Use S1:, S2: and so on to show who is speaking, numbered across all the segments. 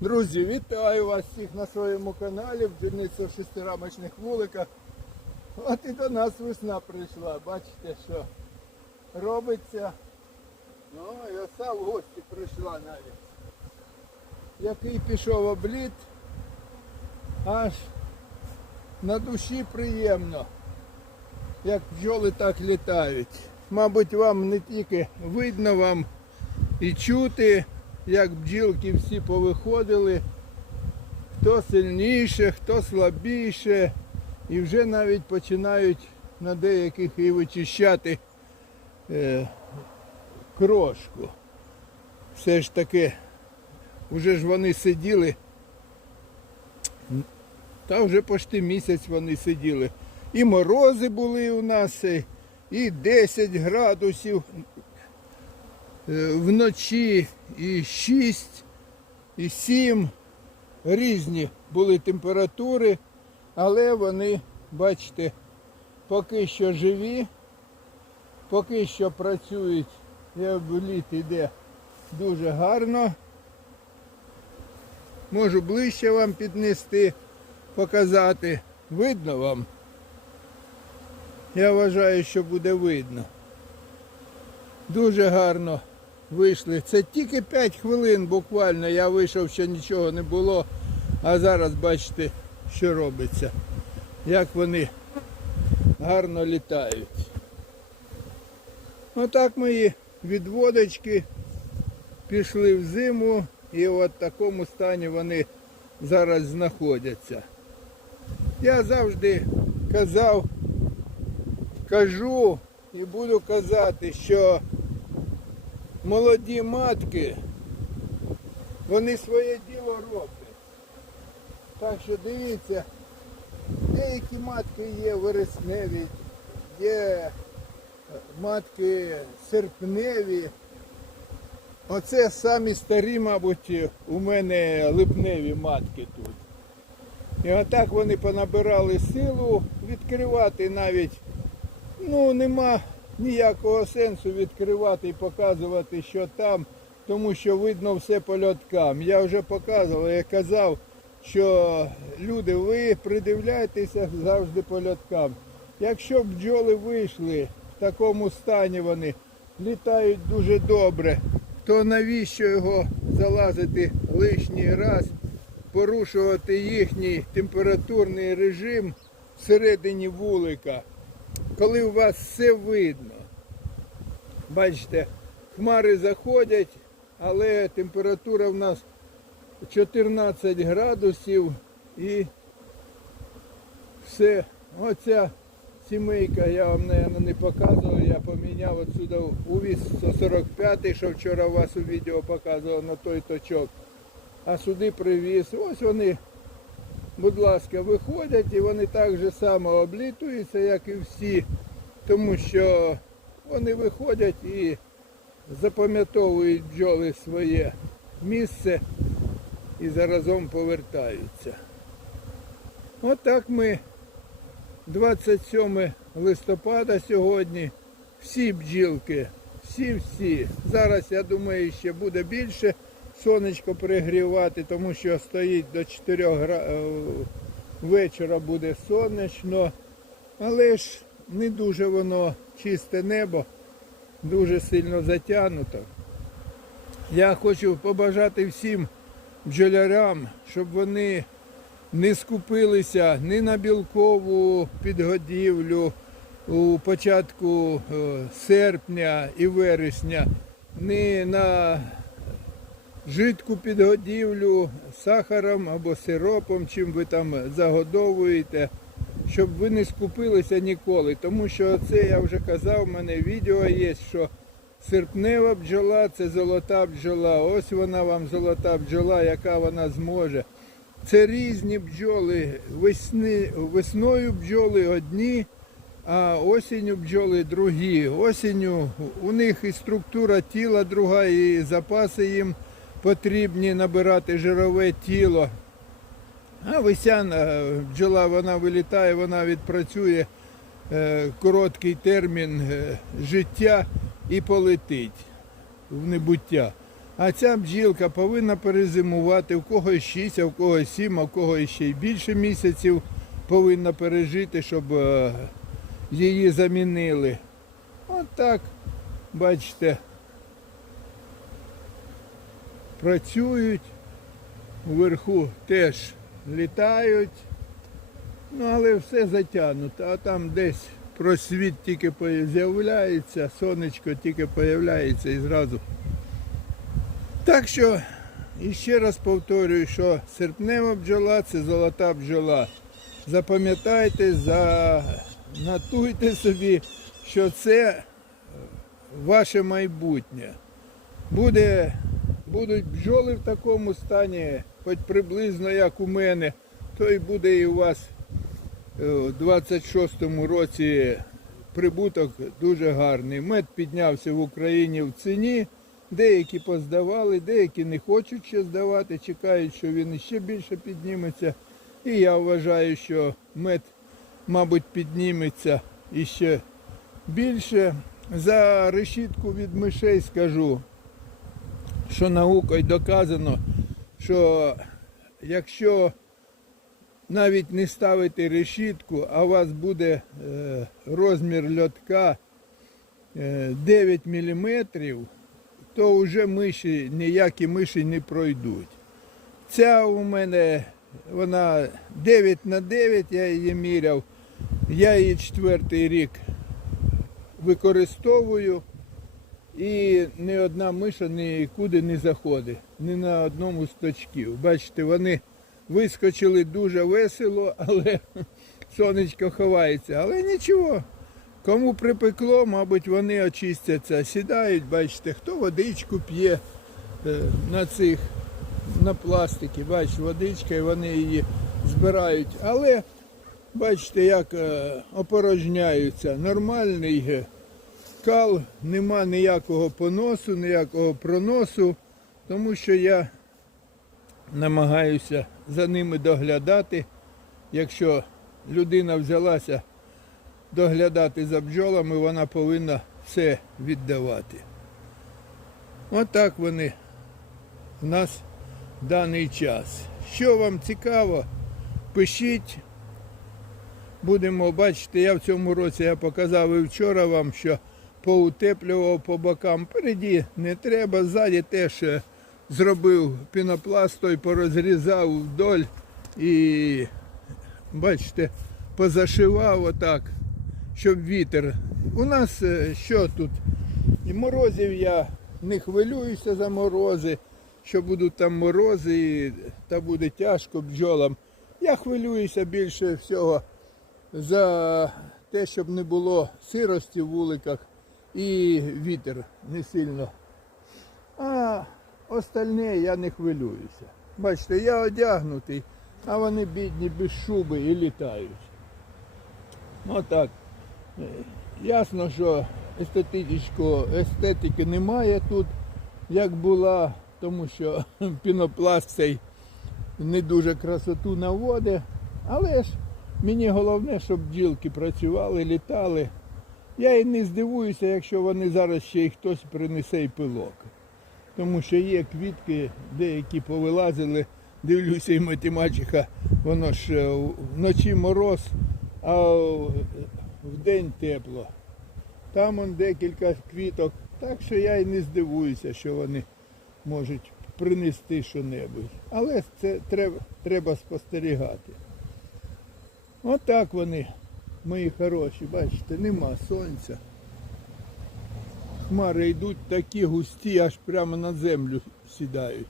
S1: Друзі, вітаю вас всіх на своєму каналі, бджільниця в шестирамочних вуликах. От і до нас весна прийшла. Бачите, що робиться. Ну, і оса в гості прийшла навіть. Який пішов обліт, аж на душі приємно, як бджоли так літають. Мабуть, вам не тільки видно вам і чути, як бджілки всі повиходили, хто сильніше, хто слабіше, і вже навіть починають на деяких і вичищати е, крошку. Все ж таки, вже ж вони сиділи, та вже почти місяць вони сиділи. І морози були у нас, і- і 10 градусів вночі, і 6, і 7. Різні були температури, але вони, бачите, поки що живі, поки що працюють, і обліт іде дуже гарно. Можу ближче вам піднести, показати. Видно вам? Я вважаю, що буде видно. Дуже гарно вийшли. Це тільки 5 хвилин буквально. Я вийшов, ще нічого не було. А зараз бачите, що робиться. Як вони гарно літають. Отак мої відводочки пішли в зиму і от в такому стані вони зараз знаходяться. Я завжди казав, кажу і буду казати, що молоді матки, вони своє діло роблять. Так що дивіться, деякі матки є вересневі, є матки серпневі. Оце самі старі, мабуть, у мене липневі матки тут. І отак вони понабирали силу відкривати навіть. Ну, нема ніякого сенсу відкривати і показувати, що там, тому що видно все по льоткам. Я вже показував, я казав, що люди, ви придивляйтеся завжди по льоткам. Якщо бджоли вийшли в такому стані вони літають дуже добре, то навіщо його залазити лишній раз, порушувати їхній температурний режим всередині вулика, коли у вас все видно. Бачите, хмари заходять, але температура в нас 14 градусів і все. Оця сімейка, я вам, мабуть, не показував, я поміняв отсюди увіз 145-й, що вчора у вас у відео показував на той точок. А сюди привіз. Ось вони, будь ласка, виходять і вони так же само облітуються, як і всі, тому що вони виходять і запам'ятовують бджоли своє місце і заразом повертаються. Отак ми 27 листопада сьогодні. Всі бджілки, всі-всі. Зараз, я думаю, ще буде більше сонечко пригрівати, тому що стоїть до 4 гра... е, вечора буде сонячно. Але ж не дуже воно чисте небо, дуже сильно затягнуто. Я хочу побажати всім бджолярам, щоб вони не скупилися ні на білкову підгодівлю у початку е, серпня і вересня, ні на жидку підгодівлю сахаром або сиропом, чим ви там загодовуєте, щоб ви не скупилися ніколи. Тому що це я вже казав, в мене відео є, що серпнева бджола це золота бджола. Ось вона вам золота бджола, яка вона зможе. Це різні бджоли. Весни, весною бджоли одні, а осінню бджоли другі. Осінню у них і структура тіла друга, і запаси їм потрібні набирати жирове тіло. А весяна бджола вона вилітає, вона відпрацює е, короткий термін е, життя і полетить в небуття. А ця бджілка повинна перезимувати, у когось 6, а в когось 7, а в когось ще й більше місяців повинна пережити, щоб е, її замінили. От так, бачите, працюють, вверху теж літають, ну але все затягнуто, а там десь просвіт тільки з'являється, сонечко тільки появляється і зразу. Так що, і ще раз повторюю, що серпнева бджола це золота бджола. Запам'ятайте, занотуйте собі, що це ваше майбутнє. Буде, будуть бджоли в такому стані, хоч приблизно як у мене, то і буде і у вас е, у 26-му році прибуток дуже гарний. Мед піднявся в Україні в ціні. Деякі поздавали, деякі не хочуть ще здавати, чекають, що він ще більше підніметься. І я вважаю, що мед, мабуть, підніметься іще більше. За решітку від мишей скажу, що наукою доказано, що якщо навіть не ставити решітку, а у вас буде е, розмір льотка е, 9 мм, то вже миші, ніякі миші не пройдуть. Ця у мене, вона 9 на 9, я її міряв. Я її четвертий рік використовую. І ні одна миша нікуди не заходить, ні на одному з точків. Бачите, вони вискочили дуже весело, але сонечко ховається. Але нічого. Кому припекло, мабуть, вони очистяться, сідають, бачите, хто водичку п'є е, на цих, на пластики, бачите, водичка, і вони її збирають. Але бачите, як е, опорожняються. Нормальний е, кал, нема ніякого поносу, ніякого проносу, тому що я намагаюся за ними доглядати. Якщо людина взялася доглядати за бджолами, вона повинна все віддавати. Отак вони в нас в даний час. Що вам цікаво, пишіть. Будемо бачити, я в цьому році я показав і вчора вам, що поутеплював по бокам. Впереді не треба, ззаді теж е, зробив пінопласт, той порозрізав вдоль і бачите, позашивав отак, щоб вітер. У нас е, що тут? І морозів я не хвилююся за морози, що будуть там морози та буде тяжко бджолам. Я хвилююся більше всього за те, щоб не було сирості в вуликах і вітер не сильно. А остальне я не хвилююся. Бачите, я одягнутий, а вони бідні без шуби і літають. Отак. Ясно, що естетики немає тут, як була, тому що пінопласт цей не дуже красоту наводить. Але ж мені головне, щоб бджілки працювали, літали. Я і не здивуюся, якщо вони зараз ще й хтось принесе й пилок. Тому що є квітки, деякі повилазили, дивлюся, і математика, воно ж е, вночі мороз, а в день тепло. Там он декілька квіток, так що я і не здивуюся, що вони можуть принести що-небудь. Але це треба, треба спостерігати. Отак вони, мої хороші, бачите, нема сонця. Хмари йдуть такі густі, аж прямо на землю сідають.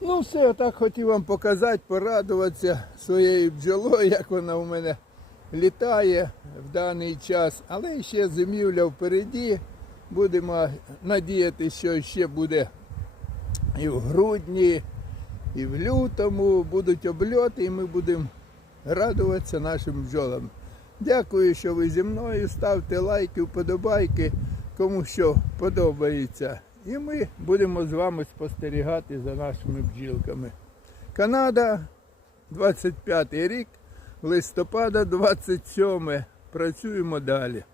S1: Ну все, отак хотів вам показати, порадуватися своєю бджолою, як вона у мене літає в даний час. Але ще зимівля впереді. Будемо надіятися, що ще буде і в грудні, і в лютому будуть обльоти, і ми будемо радуватися нашим бджолам. Дякую, що ви зі мною. Ставте лайки, вподобайки, кому що подобається. І ми будемо з вами спостерігати за нашими бджілками. Канада, 25 рік, листопада 27. Працюємо далі.